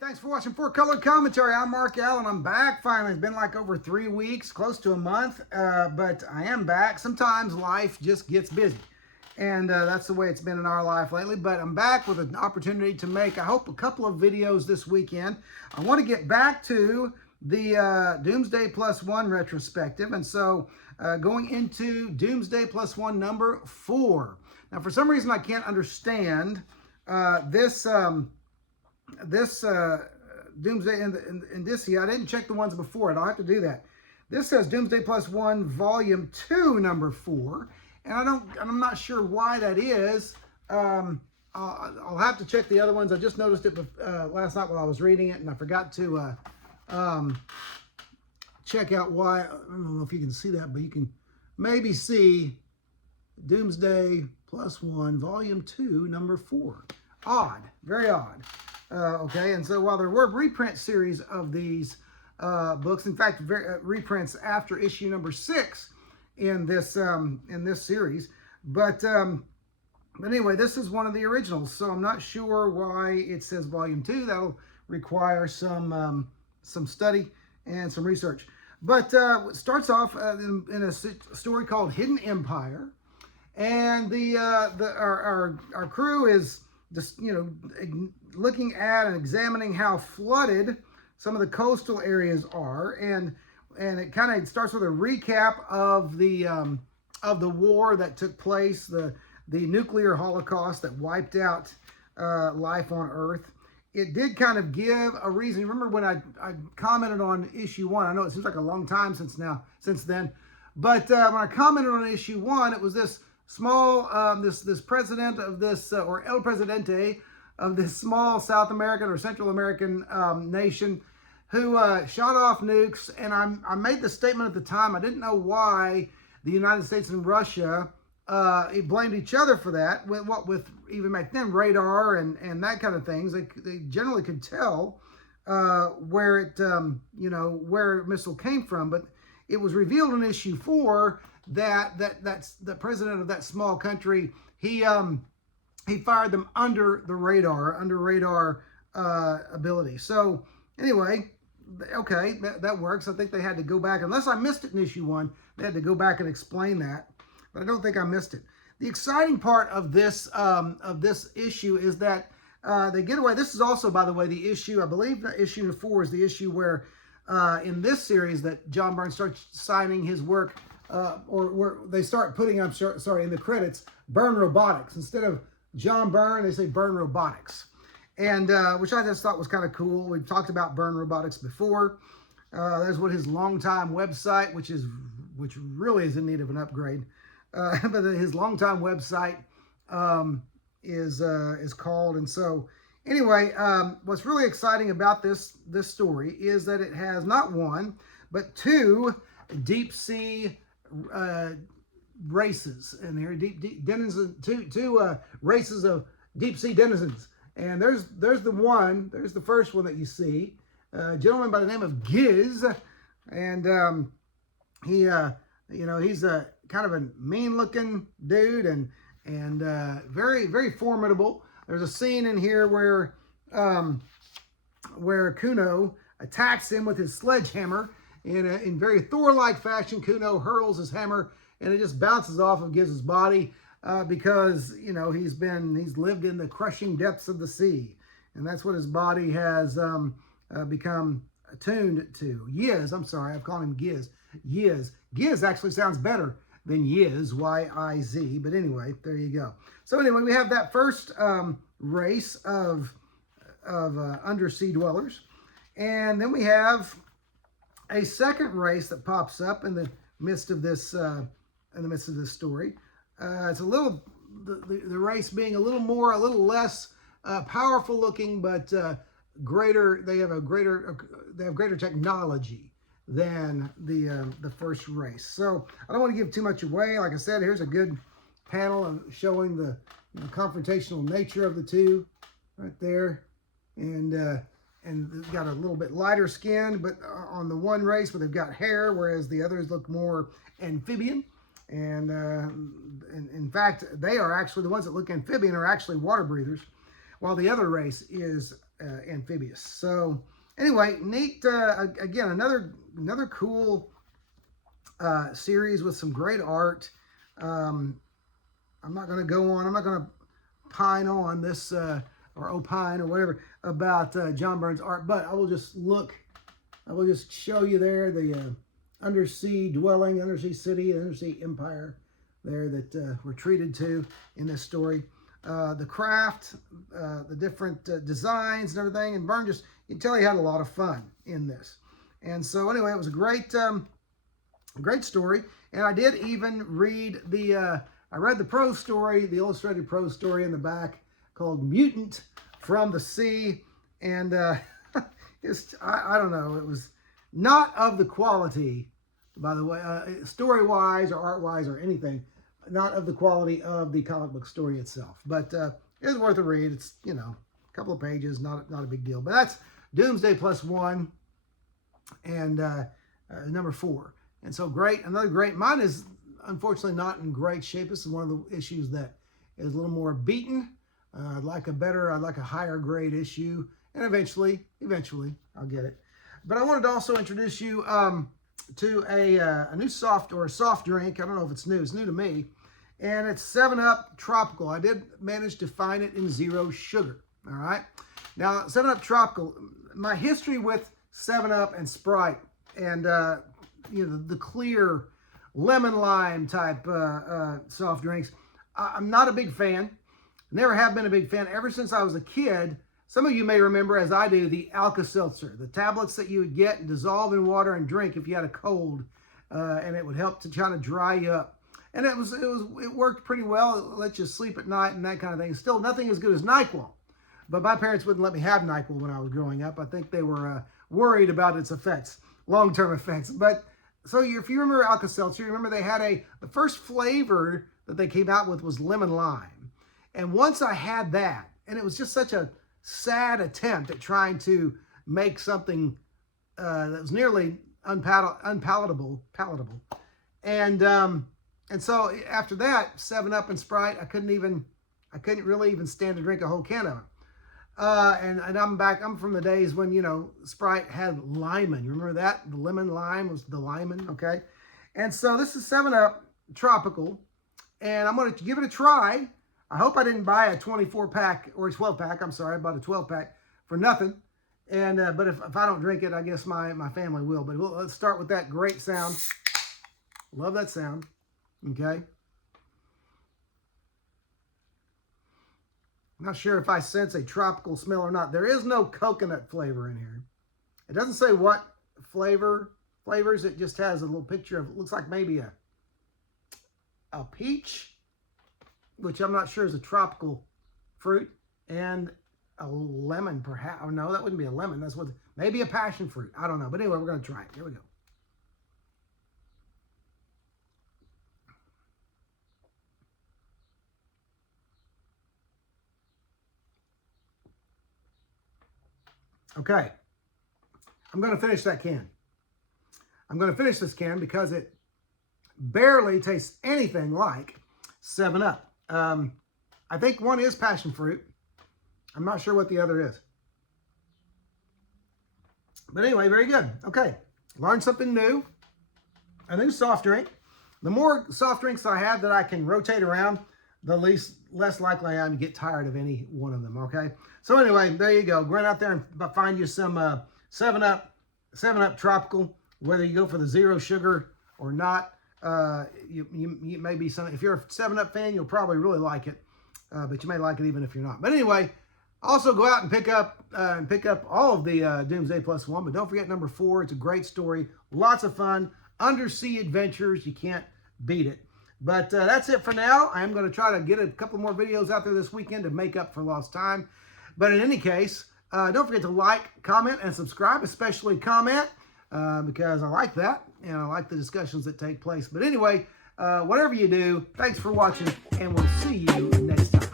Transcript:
Thanks for watching Four Color Commentary. I'm Mark Allen. I'm back finally. It's been like over 3 weeks, close to a month, but I am back. Sometimes life just gets busy, and that's the way it's been in our life lately. But I'm back with an opportunity to make, I hope, a couple of videos this weekend. I want to get back to the Doomsday Plus One retrospective, and so going into Doomsday Plus One number 4. Now, for some reason, I can't understand this Doomsday in this here. I didn't check the ones before it. I'll have to do that. This says Doomsday Plus One Volume 2, number 4, and I'm not sure why that is. I'll have to check the other ones. I just noticed it last night while I was reading it, and I forgot to check out why. I don't know if you can see that, but you can maybe see Doomsday Plus One Volume 2, number 4. Odd, very odd. Okay, and so while there were reprint series of these books, in fact, reprints after issue number 6 in this series, but anyway, this is one of the originals, so I'm not sure why it says Volume 2. That'll require some study and some research. But it starts off in a story called Hidden Empire, and our crew is just, looking at and examining how flooded some of the coastal areas are, and it kind of starts with a recap of the war that took place, the nuclear holocaust that wiped out life on Earth. It did kind of give a reason. Remember when I commented on issue 1? I know it seems like a long time since then, but when I commented on issue 1, it was this small this president of this or El Presidente of this small South American or Central American nation who shot off nukes. And I made the statement at the time, I didn't know why the United States and Russia blamed each other for that. With even back then radar and that kind of things, they generally could tell where it where a missile came from. But it was revealed in issue 4 that's the president of that small country. He fired them under radar ability. So anyway, okay, that works. I think they had to go back, unless I missed it in issue 1, they had to go back and explain that, but I don't think I missed it. The exciting part of this issue is that they get away. This is also, by the way, the issue, I believe that issue 4 is the issue where in this series that John Byrne starts signing his work, or where they start putting, I'm sorry, in the credits, Byrne Robotics. Instead of John Byrne, they say Byrne Robotics, and which I just thought was kind of cool. We've talked about Byrne Robotics before. There's what his longtime website, which really is in need of an upgrade, but his longtime website is called. And so anyway, what's really exciting about this story is that it has not 1 but 2 deep sea races, and they're deep denizens, two races of deep sea denizens. And there's the first one that you see, a gentleman by the name of Giz, and he's a kind of a mean looking dude and very, very formidable. There's a scene in here where Kuno attacks him with his sledgehammer in very Thor-like fashion. Kuno hurls his hammer, and it just bounces off of Giz's body because he's lived in the crushing depths of the sea, and that's what his body has become attuned to. Yiz, I'm sorry, I've called him Giz. Giz actually sounds better than Yiz, Y-I-Z. But anyway, there you go. So anyway, we have that first race of undersea dwellers, and then we have a second race that pops up in the midst of this story. It's a little the race being a little less powerful looking, but greater. They have greater technology than the first race. So I don't want to give too much away. Like I said, here's a good panel of showing the confrontational nature of the two right there, and they've got a little bit lighter skin, but on the one race, but they've got hair, whereas the others look more amphibian. And in fact, they are actually, the ones that look amphibian are actually water breathers, while the other race is amphibious. So anyway, neat. Again, another cool series with some great art. I'm not going to go on. I'm not going to pine on this or opine or whatever about John Byrne's art, but I will just show you there the undersea dwelling, undersea city, undersea empire there that we're treated to in this story. The craft, the different designs and everything, and Byrne just, you can tell he had a lot of fun in this. And so anyway, it was a great story. And I did even read I read the prose story, the illustrated prose story in the back called Mutant from the Sea. And I don't know, it was not of the quality, by the way, story-wise or art-wise or anything, not of the quality of the comic book story itself. But it was worth a read. It's, you know, a couple of pages, not a big deal. But that's Doomsday +1 and number 4. And so great, another great. Mine is unfortunately not in great shape. This is one of the issues that is a little more beaten. I'd like a higher grade issue, and eventually I'll get it. But I wanted to also introduce you to a new soft drink. I don't know if it's new. It's new to me, and it's 7-Up Tropical. I did manage to find it in 0 sugar. All right. Now 7-Up Tropical. My history with 7-Up and Sprite, and you know, the clear lemon lime type soft drinks, I'm not a big fan. Never have been a big fan ever since I was a kid. Some of you may remember, as I do, the Alka-Seltzer, the tablets that you would get and dissolve in water and drink if you had a cold, and it would help to try to dry you up. And it worked pretty well. It let you sleep at night and that kind of thing. Still, nothing as good as NyQuil. But my parents wouldn't let me have NyQuil when I was growing up. I think they were worried about its effects, long-term effects. But so if you remember Alka-Seltzer, you remember they had the first flavor that they came out with was lemon lime. And once I had that, and it was just such a sad attempt at trying to make something that was nearly palatable. And so after that, 7-Up and Sprite, I couldn't really even stand to drink a whole can of it. And I'm from the days when, you know, Sprite had limon. You remember that? The lemon lime was the limon, okay? And so this is 7-Up Tropical, and I'm going to give it a try. I hope I didn't buy a 24-pack or a 12-pack. I'm sorry, I bought a 12-pack for nothing. And but if I don't drink it, I guess my family will. But let's start with that great sound. Love that sound, okay? I'm not sure if I sense a tropical smell or not. There is no coconut flavor in here. It doesn't say what flavors. It just has a little picture of, it looks like maybe a peach, which I'm not sure is a tropical fruit, and a lemon perhaps. Oh no, that wouldn't be a lemon. That's what, maybe a passion fruit. I don't know. But anyway, we're going to try it. Here we go. Okay, I'm going to finish that can. I'm going to finish this can because it barely tastes anything like 7-Up. I think one is passion fruit. I'm not sure what the other is. But anyway, very good. Okay, learned something new. A new soft drink. The more soft drinks I have that I can rotate around, the less likely I am to get tired of any one of them, okay? So anyway, there you go. Run out there and find you some 7-Up Tropical, whether you go for the 0 sugar or not. You may be some, if you're a 7-Up fan, you'll probably really like it, but you may like it even if you're not. But anyway, also go out and pick up all of the Doomsday +1, but don't forget number 4. It's a great story, lots of fun, undersea adventures. You can't beat it. But that's it for now. I am going to try to get a couple more videos out there this weekend to make up for lost time. But in any case, don't forget to like, comment, and subscribe, especially comment, because I like that, and I like the discussions that take place. But anyway, whatever you do, thanks for watching, and we'll see you next time.